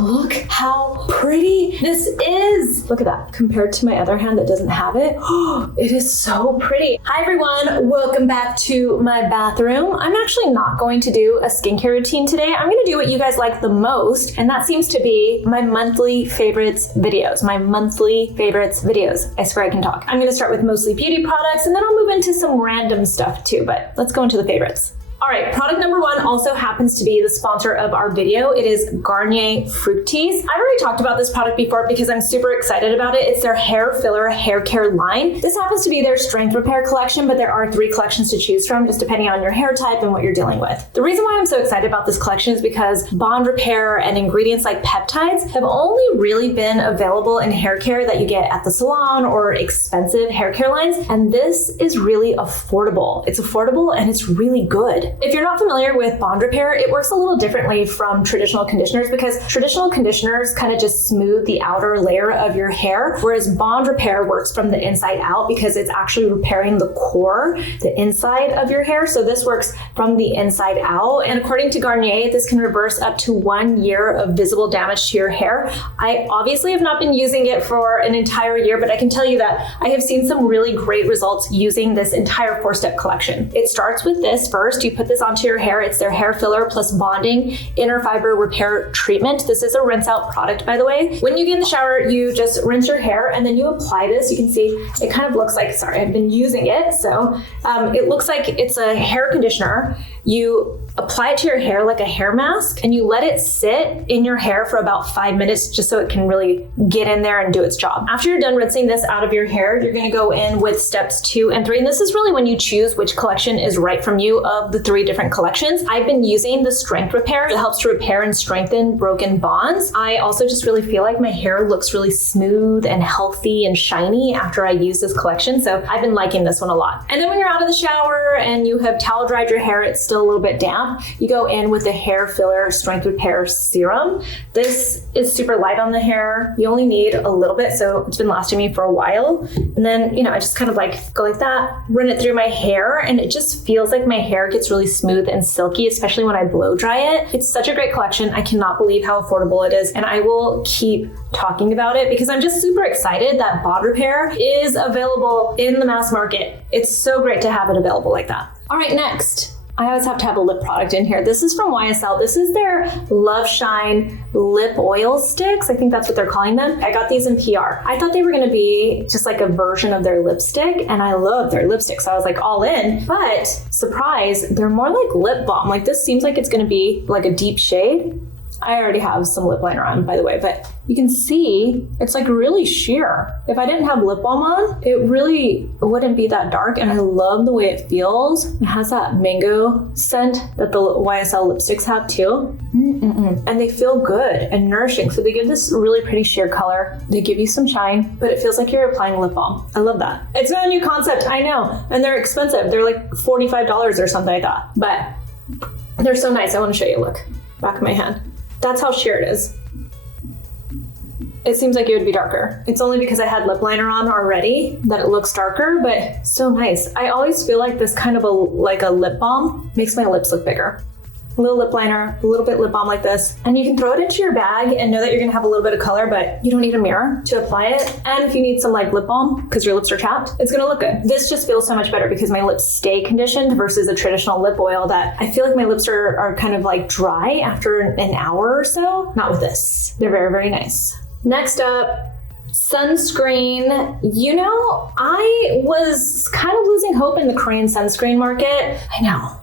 look how pretty this is. Look at that. Compared to my other hand that doesn't have it, it is so pretty. Hi everyone, welcome back to my bathroom. I'm actually not going to do a skincare routine today. I'm gonna do what you guys like the most, and that seems to be my monthly favorites videos. I swear I can talk. I'm gonna start with mostly beauty products, and then I'll move into some random stuff too, but let's go into the favorites. All right, product number one also happens to be the sponsor of our video. It is Garnier Fructis. I've already talked about this product before because I'm super excited about it. It's their hair filler hair care line. This happens to be their strength repair collection, but there are 3 collections to choose from, just depending on your hair type and what you're dealing with. The reason why I'm so excited about this collection is because bond repair and ingredients like peptides have only really been available in hair care that you get at the salon or expensive hair care lines, and this is really affordable. It's affordable and it's really good. If you're not familiar with bond repair, it works a little differently from traditional conditioners because traditional conditioners kind of just smooth the outer layer of your hair, whereas bond repair works from the inside out because it's actually repairing the core, the inside of your hair. So this works from the inside out. And according to Garnier, this can reverse up to 1 year of visible damage to your hair. I obviously have not been using it for an entire year, but I can tell you that I have seen some really great results using this entire 4-step collection. It starts with this first. You put this onto your hair. It's their hair filler plus bonding inner fiber repair treatment. This is a rinse out product, by the way. When you get in the shower, you just rinse your hair and then you apply this. You can see it kind of looks like, sorry, I've been using it. So it looks like it's a hair conditioner. You apply it to your hair like a hair mask and you let it sit in your hair for about 5 minutes just so it can really get in there and do its job. After you're done rinsing this out of your hair, you're gonna go in with steps 2 and 3. And this is really when you choose which collection is right from you of the 3 different collections. I've been using the strength repair. It helps to repair and strengthen broken bonds. I also just really feel like my hair looks really smooth and healthy and shiny after I use this collection. So I've been liking this one a lot. And then when you're out of the shower and you have towel dried your hair, it's still a little bit damp. You go in with the hair filler strength repair serum. This is super light on the hair. You only need a little bit, so it's been lasting me for a while. And then, I just kind of like go like that, run it through my hair, and it just feels like my hair gets really smooth and silky, especially when I blow dry it. It's such a great collection. I cannot believe how affordable it is, and I will keep talking about it because I'm just super excited that bond repair is available in the mass market. It's so great to have it available like that. All right, next. I always have to have a lip product in here. This is from YSL. This is their Loveshine lip oil sticks. I think that's what they're calling them. I got these in PR. I thought they were gonna be just like a version of their lipstick, and I love their lipstick, so I was like all in. But surprise, they're more like lip balm. Like this seems like it's gonna be like a deep shade. I already have some lip liner on, by the way, but you can see it's like really sheer. If I didn't have lip balm on, it really wouldn't be that dark, and I love the way it feels. It has that mango scent that the YSL lipsticks have too. And they feel good and nourishing, so they give this really pretty sheer color. They give you some shine, but it feels like you're applying lip balm. I love that. It's not a new concept, I know, and they're expensive. They're like $45 or something like that, but they're so nice. I want to show you, look, back of my hand. That's how sheer it is. It seems like it would be darker. It's only because I had lip liner on already that it looks darker, but so nice. I always feel like this kind of like a lip balm makes my lips look bigger. A little lip liner, a little bit lip balm like this, and you can throw it into your bag and know that you're gonna have a little bit of color, but you don't need a mirror to apply it. And if you need some like lip balm because your lips are chapped, it's gonna look good. This just feels so much better because my lips stay conditioned versus a traditional lip oil that I feel like my lips are kind of like dry after an hour or so. Not with this. They're very, very nice. Next up, sunscreen. I was kind of losing hope in the Korean sunscreen market.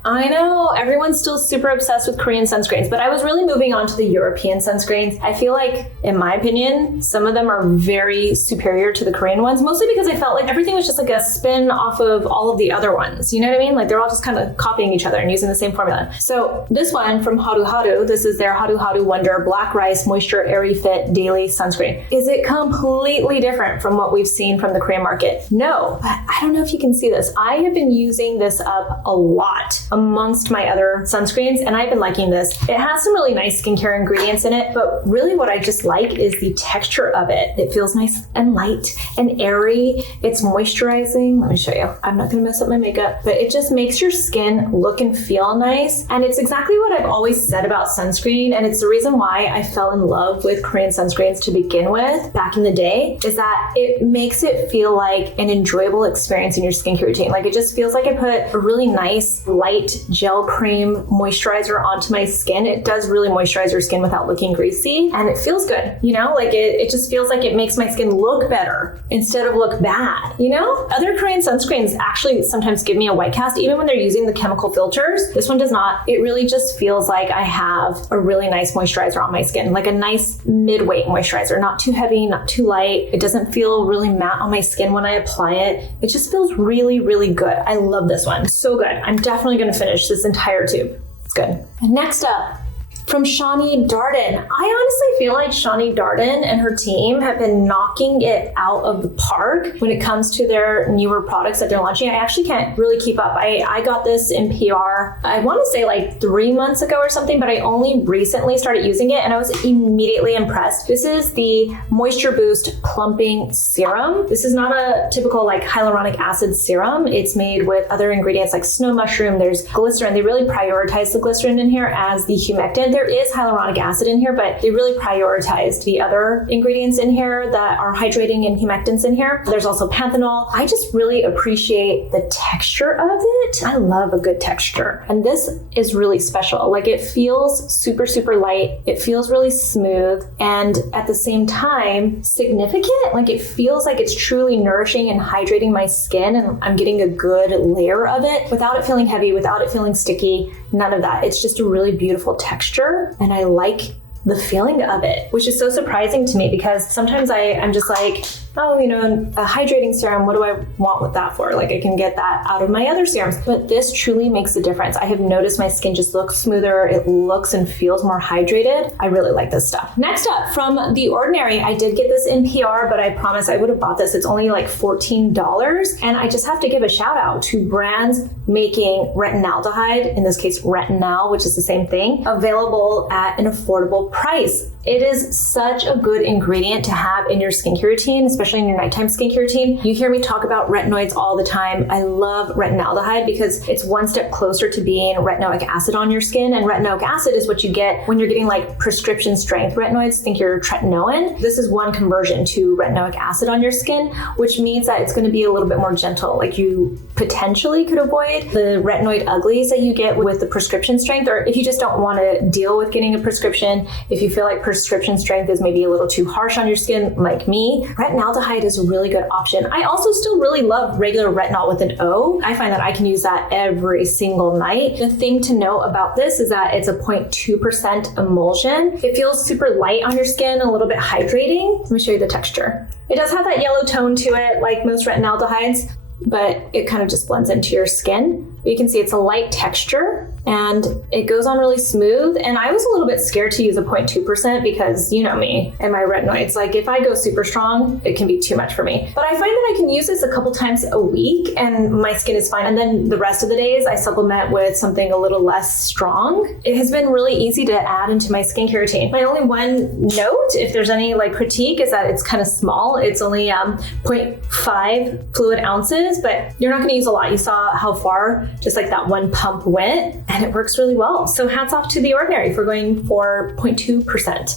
I know, everyone's still super obsessed with Korean sunscreens, but I was really moving on to the European sunscreens. I feel like, in my opinion, some of them are very superior to the Korean ones, mostly because I felt like everything was just like a spin off of all of the other ones. You know what I mean? Like they're all just kind of copying each other and using the same formula. So this one from Haruharu, this is their Haruharu Wonder Black Rice Moisture Airyfit Daily Sunscreen. Is it completely completely different from what we've seen from the Korean market. No, but I don't know if you can see this. I have been using this up a lot amongst my other sunscreens, and I've been liking this. It has some really nice skincare ingredients in it, but really what I just like is the texture of it. It feels nice and light and airy. It's moisturizing. Let me show you. I'm not gonna mess up my makeup, but it just makes your skin look and feel nice. And it's exactly what I've always said about sunscreen, and it's the reason why I fell in love with Korean sunscreens to begin with back in the day, is that it makes it feel like an enjoyable experience in your skincare routine. Like, it just feels like I put a really nice light gel cream moisturizer onto my skin. It does really moisturize your skin without looking greasy, and it feels good, you know? Like, it just feels like it makes my skin look better instead of look bad, you know? Other Korean sunscreens actually sometimes give me a white cast, even when they're using the chemical filters. This one does not. It really just feels like I have a really nice moisturizer on my skin, like a nice mid-weight moisturizer, not too heavy, not too light. It doesn't feel really matte on my skin when I apply it. It just feels really, really good. I love this one. So good. I'm definitely gonna finish this entire tube. It's good. And next up, from Shani, Darden. I honestly feel like Shani Darden and her team have been knocking it out of the park when it comes to their newer products that they're launching. I actually can't really keep up. I got this in PR, I want to say like 3 months ago or something, but I only recently started using it and I was immediately impressed. This is the Moisture Boost Plumping Serum. This is not a typical like hyaluronic acid serum. It's made with other ingredients like snow mushroom, there's glycerin. They really prioritize the glycerin in here as the humectant. There is hyaluronic acid in here, but they really prioritized the other ingredients in here that are hydrating and humectants in here. There's also panthenol. I just really appreciate the texture of it. I love a good texture. And this is really special. Like, it feels super, super light. It feels really smooth. And at the same time, significant. Like, it feels like it's truly nourishing and hydrating my skin. And I'm getting a good layer of it without it feeling heavy, without it feeling sticky, none of that. It's just a really beautiful texture. And I like the feeling of it, which is so surprising to me because sometimes I'm just like, oh, you know, a hydrating serum, what do I want with that for? Like, I can get that out of my other serums. But this truly makes a difference. I have noticed my skin just looks smoother. It looks and feels more hydrated. I really like this stuff. Next up, from The Ordinary, I did get this in PR, but I promise I would have bought this. It's only like $14. And I just have to give a shout out to brands making retinaldehyde, in this case retinal, which is the same thing, available at an affordable price. It is such a good ingredient to have in your skincare routine, especially in your nighttime skincare routine. You hear me talk about retinoids all the time. I love retinaldehyde because it's one step closer to being retinoic acid on your skin. And retinoic acid is what you get when you're getting like prescription strength retinoids. Think your tretinoin. This is one conversion to retinoic acid on your skin, which means that it's going to be a little bit more gentle. Like, you potentially could avoid the retinoid uglies that you get with the prescription strength, or if you just don't want to deal with getting a prescription, if you feel like prescription strength is maybe a little too harsh on your skin, like me, retinaldehyde is a really good option. I also still really love regular retinol with an O. I find that I can use that every single night. The thing to know about this is that it's a 0.2% emulsion. It feels super light on your skin, a little bit hydrating. Let me show you the texture. It does have that yellow tone to it, like most retinaldehydes, but it kind of just blends into your skin. You can see it's a light texture and it goes on really smooth. And I was a little bit scared to use a 0.2% because, you know me and my retinoids, like if I go super strong, it can be too much for me. But I find that I can use this a couple times a week and my skin is fine. And then the rest of the days I supplement with something a little less strong. It has been really easy to add into my skincare routine. My only one note, if there's any like critique, is that it's kind of small. It's only 0.5 fluid ounces, but you're not gonna use a lot. You saw how far just like that one pump went, and it works really well. So hats off to The Ordinary for going for 0.2%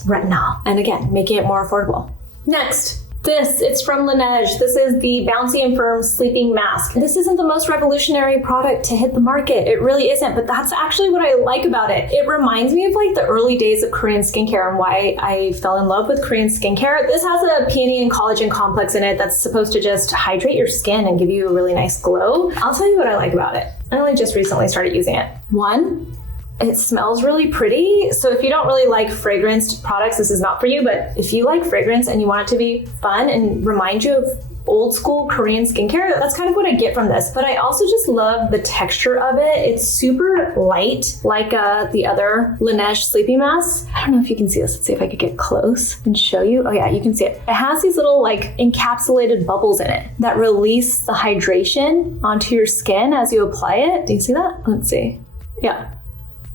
retinol. And again, making it more affordable. Next, it's from Laneige. This is the Bouncy and Firm Sleeping Mask. This isn't the most revolutionary product to hit the market. It really isn't, but that's actually what I like about it. It reminds me of like the early days of Korean skincare and why I fell in love with Korean skincare. This has a peony and collagen complex in it that's supposed to just hydrate your skin and give you a really nice glow. I'll tell you what I like about it. I only just recently started using it. One, it smells really pretty. So if you don't really like fragranced products, this is not for you. But if you like fragrance and you want it to be fun and remind you of old school Korean skincare. That's kind of what I get from this. But I also just love the texture of it. It's super light, like the other Laneige sleeping masks. I don't know if you can see this. Let's see if I could get close and show you. Oh yeah, you can see it. It has these little like encapsulated bubbles in it that release the hydration onto your skin as you apply it. Do you see that? Let's see. Yeah.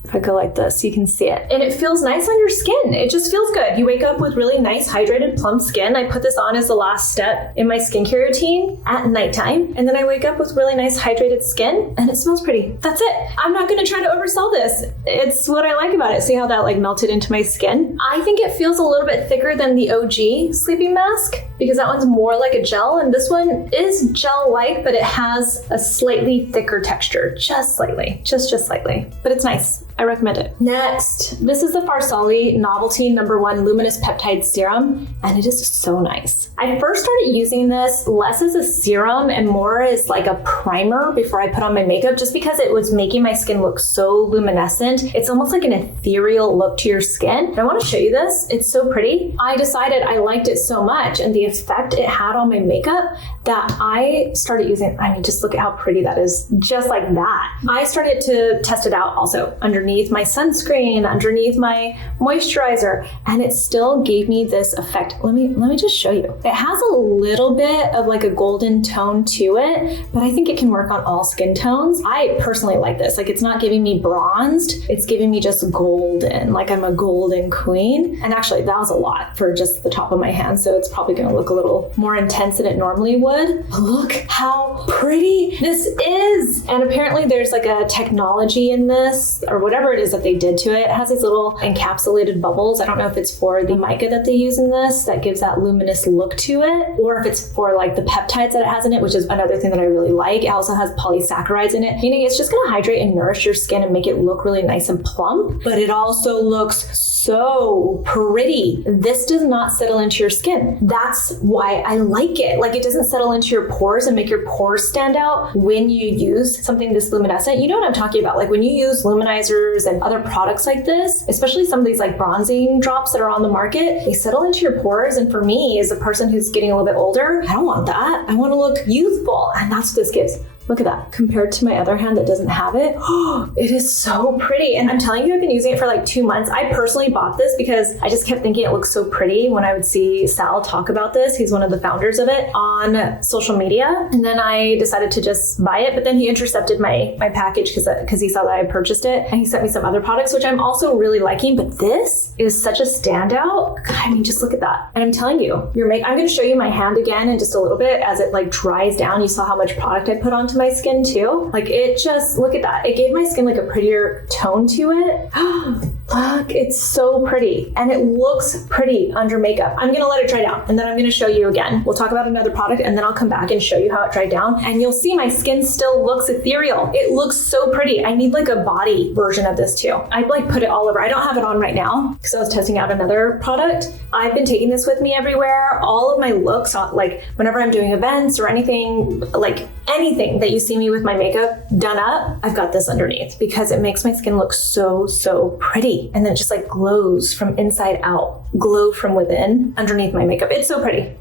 If I go like this, you can see it. And it feels nice on your skin. It just feels good. You wake up with really nice, hydrated, plump skin. I put this on as the last step in my skincare routine at nighttime. And then I wake up with really nice, hydrated skin and it smells pretty. That's it. I'm not gonna try to oversell this. It's what I like about it. See how that like melted into my skin? I think it feels a little bit thicker than the OG sleeping mask because that one's more like a gel. And this one is gel-like, but it has a slightly thicker texture, just slightly, just slightly, but it's nice. I recommend it. Next, this is the Farsali Novelty #1 Luminous Peptide Serum, and it is so nice. I first started using this less as a serum and more as like a primer before I put on my makeup, just because it was making my skin look so luminescent. It's almost like an ethereal look to your skin. And I want to show you this. It's so pretty. I decided I liked it so much and the effect it had on my makeup that I started using, I mean, just look at how pretty that is, just like that. I started to test it out also underneath my sunscreen, underneath my moisturizer, and it still gave me this effect. Let me just show you. It has a little bit of like a golden tone to it, but I think it can work on all skin tones. I personally like this. Like, it's not giving me bronzed, it's giving me just golden, like I'm a golden queen. And actually that was a lot for just the top of my hand, so it's probably gonna look a little more intense than it normally would. But look how pretty this is. And apparently there's like a technology in this, or whatever it is that they did to it. It has these little encapsulated bubbles. I don't know if it's for the mica that they use in this that gives that luminous look to it, or if it's for like the peptides that it has in it, which is another thing that I really like. It also has polysaccharides in it, meaning it's just gonna hydrate and nourish your skin and make it look really nice and plump, but it also looks so pretty. This does not settle into your skin. That's why I like it. Like, it doesn't settle into your pores and make your pores stand out when you use something this luminescent. You know what I'm talking about? Like, when you use luminizers and other products like this, especially some of these like bronzing drops that are on the market, they settle into your pores. And for me, as a person who's getting a little bit older, I don't want that. I want to look youthful. And that's what this gives. Look at that. Compared to my other hand that doesn't have it, it is so pretty. And I'm telling you, I've been using it for like 2 months. I personally bought this because I just kept thinking it looks so pretty when I would see Sal talk about this. He's one of the founders of it on social media. And then I decided to just buy it, but then he intercepted my package because he saw that I purchased it, and he sent me some other products, which I'm also really liking. But this is such a standout. God, I mean, just look at that. And I'm telling you, I'm going to show you my hand again in just a little bit as it like dries down. You saw how much product I put onto my skin too. Like, it just, look at that. It gave my skin like a prettier tone to it. Look, it's so pretty, and it looks pretty under makeup. I'm gonna let it dry down, and then I'm gonna show you again. We'll talk about another product, and then I'll come back and show you how it dried down, and you'll see my skin still looks ethereal. It looks so pretty. I need like a body version of this too. I'd like put it all over. I don't have it on right now because I was testing out another product. I've been taking this with me everywhere. All of my looks, like whenever I'm doing events or anything, like anything that you see me with my makeup done up, I've got this underneath because it makes my skin look so, so pretty. And then it just like glows from inside out, glow from within underneath my makeup. It's so pretty.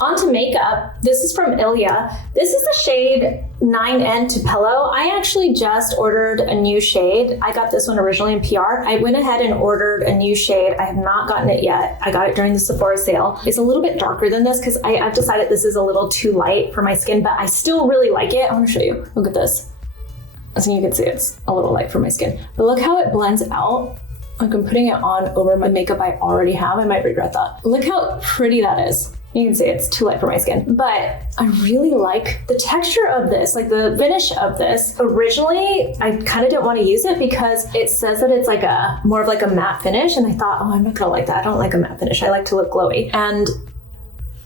Onto makeup, this is from Ilia. This is the shade 9N to Pillow. I actually just ordered a new shade. I got this one originally in PR. I went ahead and ordered a new shade. I have not gotten it yet. I got it during the Sephora sale. It's a little bit darker than this because I've decided this is a little too light for my skin, but I still really like it. I want to show you. Look at this. As you can see, it's a little light for my skin, but look how it blends out. Like, I'm putting it on over my makeup I already have. I might regret that. Look how pretty that is. You can see it's too light for my skin, but I really like the texture of this, like the finish of this. Originally, I kind of didn't want to use it because it says that it's like more of like a matte finish, and I thought, oh, I'm not gonna like that. I don't like a matte finish. I like to look glowy, and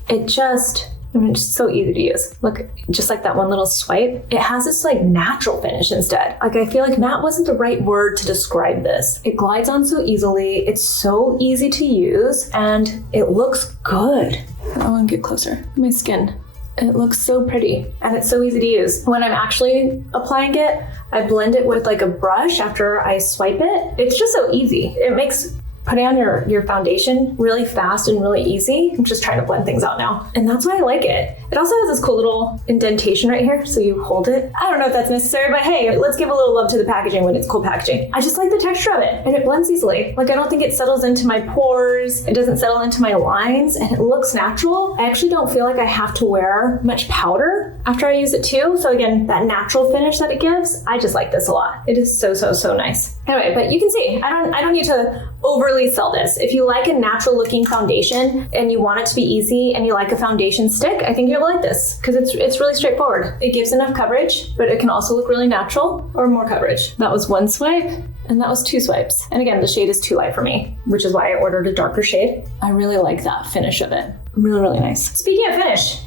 it just, I mean, it's so easy to use. Look, just like that one little swipe, it has this like natural finish instead. Like, I feel like matte wasn't the right word to describe this. It glides on so easily, it's so easy to use, and it looks good. I want to get closer. My skin. It looks so pretty, and it's so easy to use. When I'm actually applying it, I blend it with like a brush after I swipe it. It's just so easy. It makes putting on your foundation really fast and really easy. I'm just trying to blend things out now. And that's why I like it. It also has this cool little indentation right here, so you hold it. I don't know if that's necessary, but hey, let's give a little love to the packaging when it's cool packaging. I just like the texture of it, and it blends easily. Like, I don't think it settles into my pores, it doesn't settle into my lines, and it looks natural. I actually don't feel like I have to wear much powder after I use it too. So again, that natural finish that it gives, I just like this a lot. It is so, so, so nice. Anyway, but you can see, I don't need to overly sell this. If you like a natural looking foundation and you want it to be easy and you like a foundation stick, I think you'll like this because it's really straightforward. It gives enough coverage, but it can also look really natural or more coverage. That was one swipe and that was two swipes. And again, the shade is too light for me, which is why I ordered a darker shade. I really like that finish of it. Really, really nice. Speaking of finish,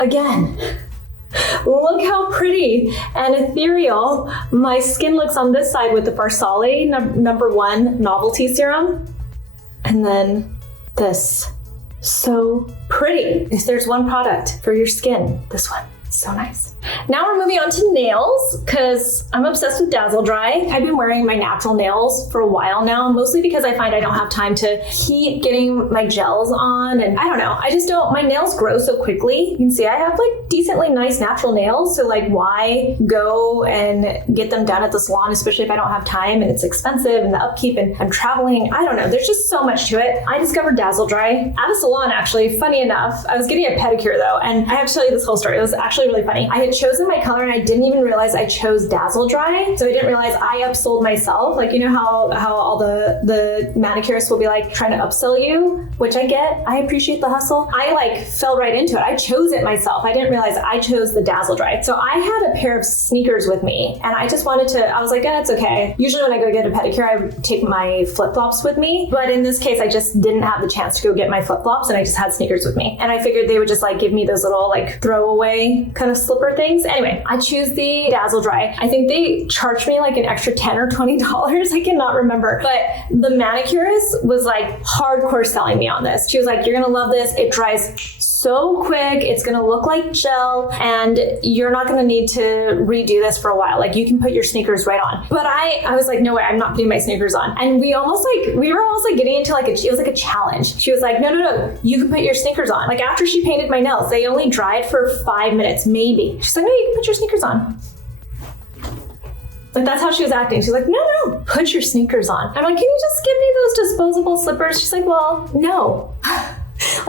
again, look how pretty and ethereal my skin looks on this side with the Farsali #1 Novelty Serum. And then this, so pretty. If there's one product for your skin, this one. So nice. Now we're moving on to nails because I'm obsessed with Dazzle Dry. I've been wearing my natural nails for a while now, mostly because I find I don't have time to keep getting my gels on, and I don't know, I just don't, my nails grow so quickly. You can see I have like decently nice natural nails, so like why go and get them done at the salon, especially if I don't have time and it's expensive and the upkeep and I'm traveling. I don't know, there's just so much to it. I discovered Dazzle Dry at a salon actually, funny enough. I was getting a pedicure though, and I have to tell you this whole story. It was actually really funny. I had chosen my color and I didn't even realize I chose Dazzle Dry. So I didn't realize I upsold myself. Like, you know how all the manicurists will be like trying to upsell you, which I get. I appreciate the hustle. I like fell right into it. I chose it myself. I didn't realize I chose the Dazzle Dry. So I had a pair of sneakers with me and I just wanted to, I was like, it's okay. Usually when I go get a pedicure, I take my flip-flops with me. But in this case, I just didn't have the chance to go get my flip-flops and I just had sneakers with me. And I figured they would just like give me those little like throwaway kind of slipper things. Anyway, I choose the Dazzle Dry. I think they charged me like an extra $10 or $20. I cannot remember. But the manicurist was like hardcore selling me on this. She was like, you're gonna love this. It dries so quick. It's gonna look like gel and you're not gonna need to redo this for a while. Like you can put your sneakers right on. But I was like, no way, I'm not putting my sneakers on. And we were almost like getting into like it was like a challenge. She was like, no, you can put your sneakers on. Like after she painted my nails, they only dried for 5 minutes, maybe. She's like, no, you can put your sneakers on. Like that's how she was acting. She's like, no, put your sneakers on. I'm like, can you just give me those disposable slippers? She's like, well, no.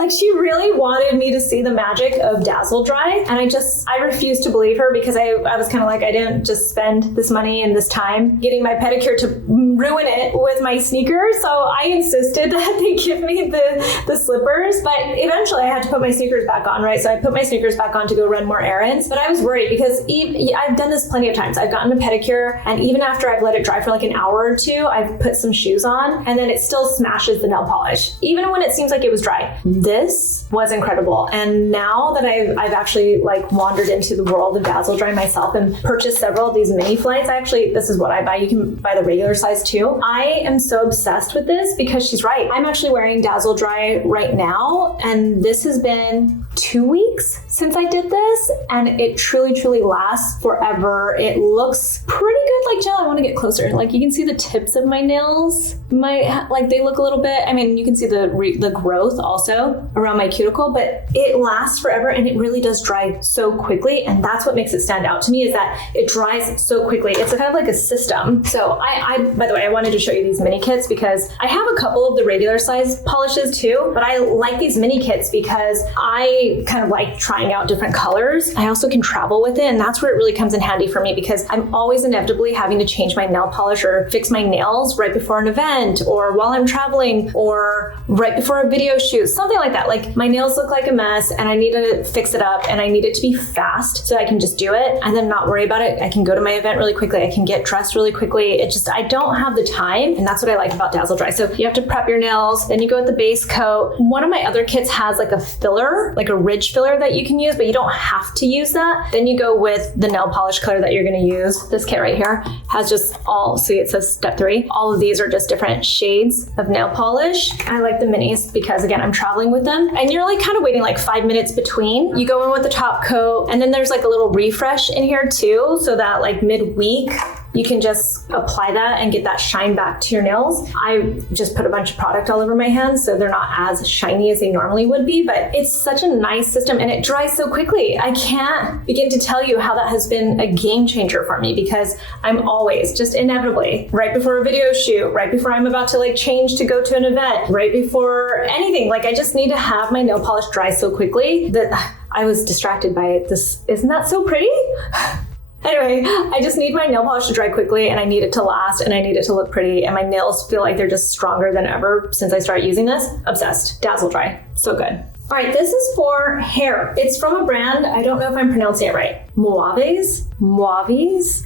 Like she really wanted me to see the magic of Dazzle Dry. And I refused to believe her because I was kind of like, I didn't just spend this money and this time getting my pedicure to ruin it with my sneakers. So I insisted that they give me the slippers, but eventually I had to put my sneakers back on, right? So I put my sneakers back on to go run more errands, but I was worried because I've done this plenty of times. I've gotten a pedicure and even after I've let it dry for like an hour or two, I've put some shoes on and then it still smashes the nail polish, even when it seems like it was dry. This was incredible. And now that I've actually like wandered into the world of Dazzle Dry myself and purchased several of these mini flights, this is what I buy. You can buy the regular size too. I am so obsessed with this because she's right. I'm actually wearing Dazzle Dry right now. And this has been 2 weeks since I did this. And it truly, truly lasts forever. It looks pretty good like gel. I want to get closer. Like you can see the tips of my nails. They look a little bit, I mean, you can see the growth also around my cuticle, but it lasts forever and it really does dry so quickly. And that's what makes it stand out to me is that it dries so quickly. It's kind of like a system. So by the way, I wanted to show you these mini kits because I have a couple of the regular size polishes too, but I like these mini kits because I kind of like trying out different colors. I also can travel with it. And that's where it really comes in handy for me because I'm always inevitably having to change my nail polish or fix my nails right before an event or while I'm traveling or right before a video shoot, something like that. Like my nails look like a mess and I need to fix it up and I need it to be fast so I can just do it and then not worry about it. I can go to my event really quickly. I can get dressed really quickly. I don't have the time, and that's what I like about Dazzle Dry. So you have to prep your nails, then you go with the base coat. One of my other kits has like a filler, like a ridge filler that you can use, but you don't have to use that. Then you go with the nail polish color that you're gonna use. This kit right here has just see it says step 3. All of these are just different shades of nail polish. I like the minis because again, I'm traveling with them and you're like kind of waiting like 5 minutes between. You go in with the top coat and then there's like a little refresh in here too, so that like midweek you can just apply that and get that shine back to your nails. I just put a bunch of product all over my hands so they're not as shiny as they normally would be, but it's such a nice system and it dries so quickly. I can't begin to tell you how that has been a game changer for me because I'm always just inevitably right before a video shoot, right before I'm about to like change to go to an event, right before anything, like I just need to have my nail polish dry so quickly that I was distracted by it. This, isn't that so pretty? Anyway, I just need my nail polish to dry quickly and I need it to last and I need it to look pretty and my nails feel like they're just stronger than ever since I started using this. Obsessed. Dazzle Dry. So good. All right, this is for hair. It's from a brand, I don't know if I'm pronouncing it right. Muaves?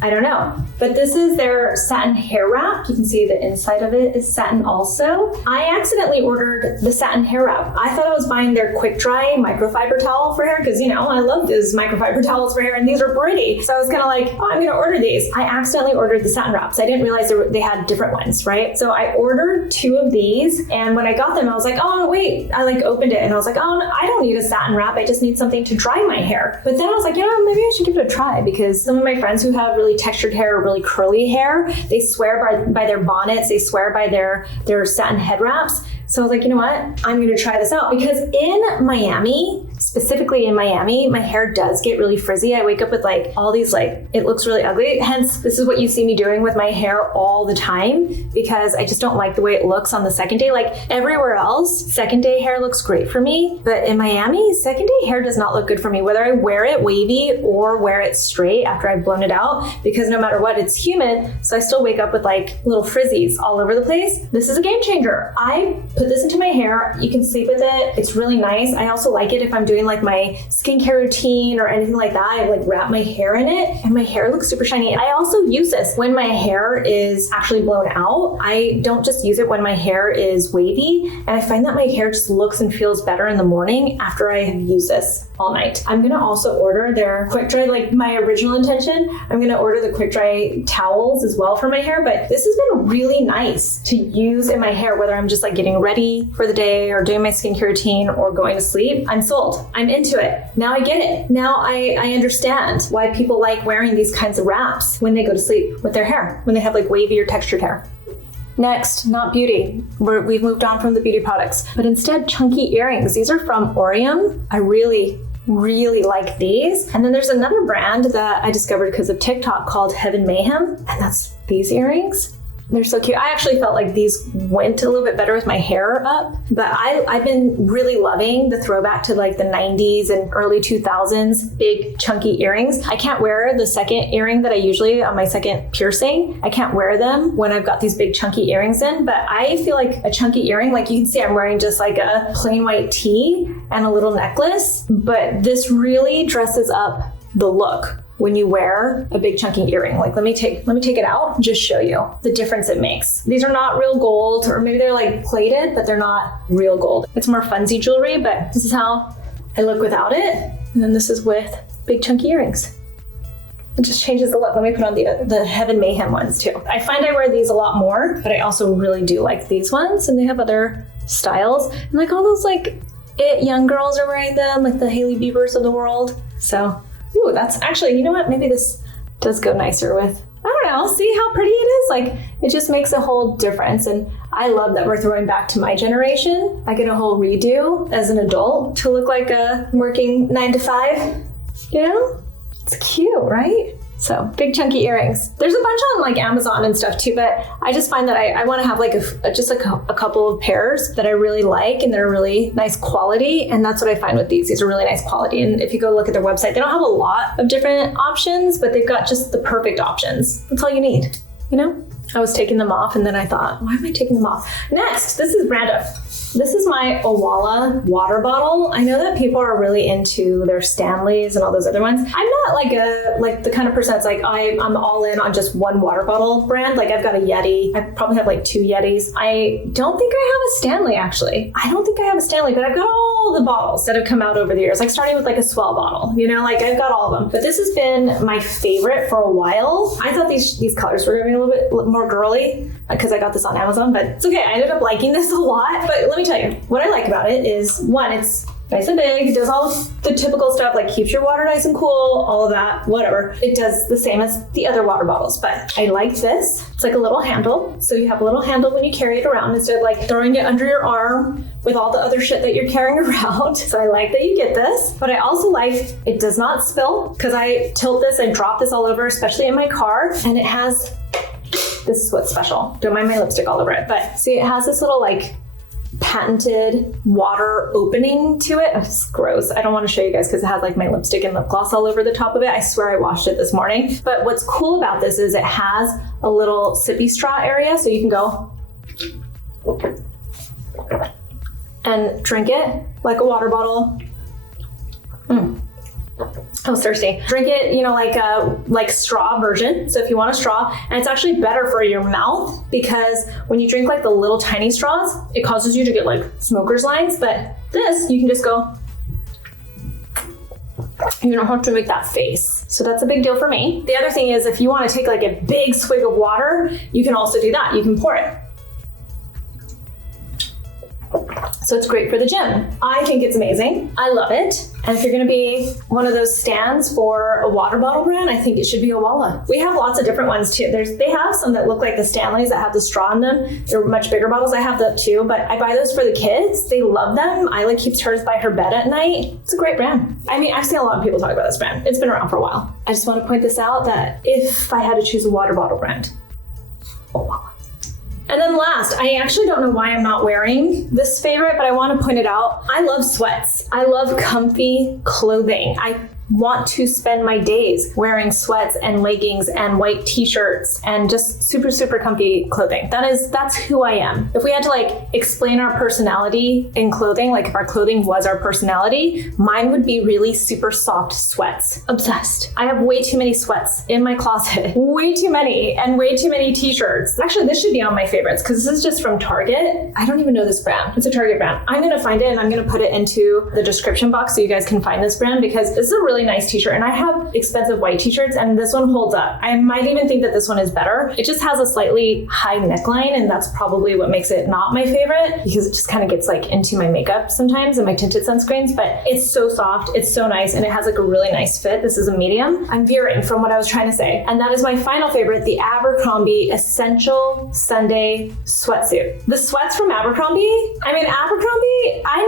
I don't know. But this is their satin hair wrap. You can see the inside of it is satin also. I accidentally ordered the satin hair wrap. I thought I was buying their quick dry microfiber towel for hair because, you know, I love those microfiber towels for hair and these are pretty. So I was kind of like, oh, I'm gonna order these. I accidentally ordered the satin wraps. I didn't realize they had different ones, right? So I ordered 2 of these and when I got them, I was like, oh, wait. I like opened it and I was like, oh, I don't need a satin wrap. I just need something to dry my hair. But then I was like, you know, maybe I should give it a try because some of my friends who have really textured hair or really curly hair, they swear by their bonnets, they swear by their satin head wraps. So I was like, you know what? I'm going to try this out because in Miami, specifically in Miami, my hair does get really frizzy. I wake up with like all these like, it looks really ugly. Hence, this is what you see me doing with my hair all the time because I just don't like the way it looks on the second day. Like everywhere else, second day hair looks great for me. But in Miami, second day hair does not look good for me, whether I wear it wavy or wear it straight after I've blown it out, because no matter what, it's humid. So I still wake up with like little frizzies all over the place. This is a game changer. I put this into my hair. You can sleep with it. It's really nice. I also like it if I'm doing like my skincare routine or anything like that. I like wrap my hair in it and my hair looks super shiny. I also use this when my hair is actually blown out. I don't just use it when my hair is wavy. And I find that my hair just looks and feels better in the morning after I have used this all night. I'm gonna also order their quick dry, like my original intention. I'm gonna order the quick dry towels as well for my hair, but this has been really nice to use in my hair, whether I'm just like getting ready for the day or doing my skincare routine or going to sleep. I'm sold. I'm into it. Now I get it. Now I understand why people like wearing these kinds of wraps when they go to sleep with their hair, when they have like wavy or textured hair. Next, not beauty. We've moved on from the beauty products, but instead chunky earrings. These are from Orium. I really like these. And then there's another brand that I discovered because of TikTok called Heaven Mayhem, and that's these earrings. They're so cute. I actually felt like these went a little bit better with my hair up, but I've been really loving the throwback to like the 90s and early 2000s big chunky earrings. I can't wear the second earring that I usually on my second piercing. I can't wear them when I've got these big chunky earrings in, but I feel like a chunky earring, like you can see I'm wearing just like a plain white tee and a little necklace, but this really dresses up the look when you wear a big chunky earring. Like let me take it out and just show you the difference it makes. These are not real gold, or maybe they're like plated, but they're not real gold. It's more funsy jewelry, but this is how I look without it. And then this is with big chunky earrings. It just changes the look. Let me put on the Heaven Mayhem ones too. I find I wear these a lot more, but I also really do like these ones, and they have other styles. And like all those like young girls are wearing them, like the Hailey Biebers of the world. So ooh, that's actually, you know what? Maybe this does go nicer with, I don't know, see how pretty it is? Like, it just makes a whole difference. And I love that we're throwing back to my generation. I get a whole redo as an adult to look like a working 9 to 5, you know? It's cute, right? So big chunky earrings. There's a bunch on like Amazon and stuff too, but I just find that I want to have like just a couple of pairs that I really like and they're really nice quality. And that's what I find with these. These are really nice quality. And if you go look at their website, they don't have a lot of different options, but they've got just the perfect options. That's all you need, you know? I was taking them off and then I thought, why am I taking them off? Next, this is brand up. This is my Owala water bottle. I know that people are really into their Stanleys and all those other ones. I'm not like the kind of person that's like, I'm all in on just one water bottle brand. Like I've got a Yeti. I probably have like 2 Yetis. I don't think I have a Stanley actually. I don't think I have a Stanley, but I've got all the bottles that have come out over the years, like starting with like a Swell bottle, you know, like I've got all of them. But this has been my favorite for a while. I thought these colors were gonna be a little bit more girly because I got this on Amazon, but it's okay. I ended up liking this a lot. But let me tell you, what I like about it is, one, it's Nice and big. It does all the typical stuff, like keeps your water nice and cool, all of that, whatever. It does the same as the other water bottles, but I like this. It's like a little handle. So you have a little handle when you carry it around instead of like throwing it under your arm with all the other shit that you're carrying around. So I like that you get this, but I also like it does not spill because I tilt this and drop this all over, especially in my car. And it has, this is what's special. Don't mind my lipstick all over it, but see, it has this little like patented water opening to it. It's gross. I don't want to show you guys because it has like my lipstick and lip gloss all over the top of it. I swear I washed it this morning. But what's cool about this is it has a little sippy straw area so you can go and drink it like a water bottle. I was thirsty. Drink it, you know, like a straw version. So if you want a straw, and it's actually better for your mouth because when you drink like the little tiny straws, it causes you to get like smoker's lines. But this, you can just go. You don't have to make that face. So that's a big deal for me. The other thing is if you want to take like a big swig of water, you can also do that. You can pour it. So it's great for the gym. I think it's amazing. I love it. And if you're gonna be one of those stands for a water bottle brand, I think it should be Owala. We have lots of different ones too. They have some that look like the Stanleys that have the straw in them. They're much bigger bottles. I have that too, but I buy those for the kids. They love them. Ilia keeps hers by her bed at night. It's a great brand. I mean, I've seen a lot of people talk about this brand. It's been around for a while. I just want to point this out that if I had to choose a water bottle brand, Owala. And then last, I actually don't know why I'm not wearing this favorite, but I want to point it out. I love sweats. I love comfy clothing. I want to spend my days wearing sweats and leggings and white t-shirts and just super, super comfy clothing. That's who I am. If we had to like explain our personality in clothing, like if our clothing was our personality, mine would be really super soft sweats. Obsessed. I have way too many sweats in my closet. Way too many, and way too many t-shirts. Actually, this should be on my favorites because this is just from Target. I don't even know this brand. It's a Target brand. I'm gonna find it and I'm gonna put it into the description box so you guys can find this brand because this is a really nice t-shirt, and I have expensive white t-shirts and this one holds up. I might even think that this one is better. It just has a slightly high neckline, and that's probably what makes it not my favorite because it just kind of gets like into my makeup sometimes and my tinted sunscreens, but it's so soft, it's so nice, and it has like a really nice fit. This is a medium. I'm veering from what I was trying to say. And that is my final favorite, the Abercrombie Essential Sunday Sweatsuit. The sweats from Abercrombie, I mean, Abercrombie, I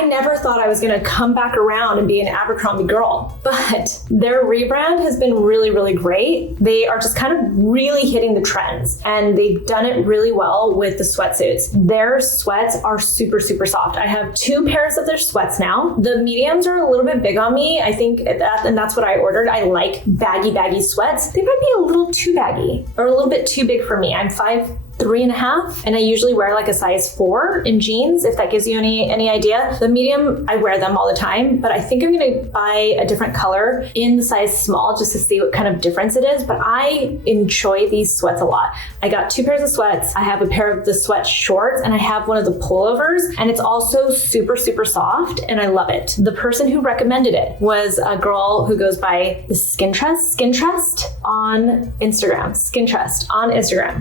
never thought I was gonna come back around and be an Abercrombie girl, but their rebrand has been really, really great. They are just kind of really hitting the trends, and they've done it really well with the sweatsuits. Their sweats are super, super soft. I have 2 pairs of their sweats now. The mediums are a little bit big on me. I think and that's what I ordered. I like baggy sweats. They might be a little too baggy or a little bit too big for me. I'm 5'3.5", and I usually wear like a size 4 in jeans, if that gives you any idea. The medium, I wear them all the time, but I think I'm gonna buy a different color in the size small just to see what kind of difference it is, but I enjoy these sweats a lot. I got 2 pairs of sweats. I have a pair of the sweat shorts, and I have one of the pullovers, and it's also super, super soft, and I love it. The person who recommended it was a girl who goes by the Skintrust on Instagram.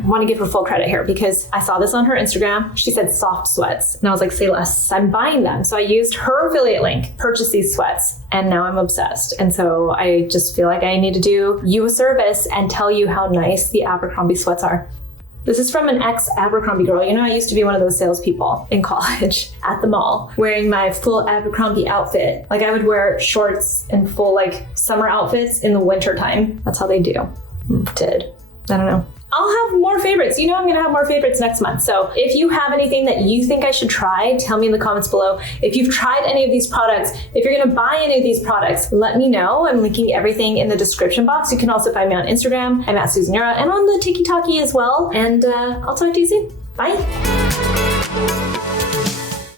I want to give her full credit here because I saw this on her Instagram. She said soft sweats, and I was like, say less, I'm buying them. So I used her affiliate link, purchased these sweats, and now I'm obsessed. And so I just feel like I need to do you a service and tell you how nice the Abercrombie sweats are. This is from an ex-Abercrombie girl. You know, I used to be one of those salespeople in college at the mall wearing my full Abercrombie outfit. Like I would wear shorts and full like summer outfits in the winter time. That's how they do. I don't know. I'll have more favorites. You know I'm gonna have more favorites next month. So if you have anything that you think I should try, tell me in the comments below. If you've tried any of these products, if you're gonna buy any of these products, let me know. I'm linking everything in the description box. You can also find me on Instagram. I'm at Susan Yara, and on the TikTok as well. And I'll talk to you soon. Bye.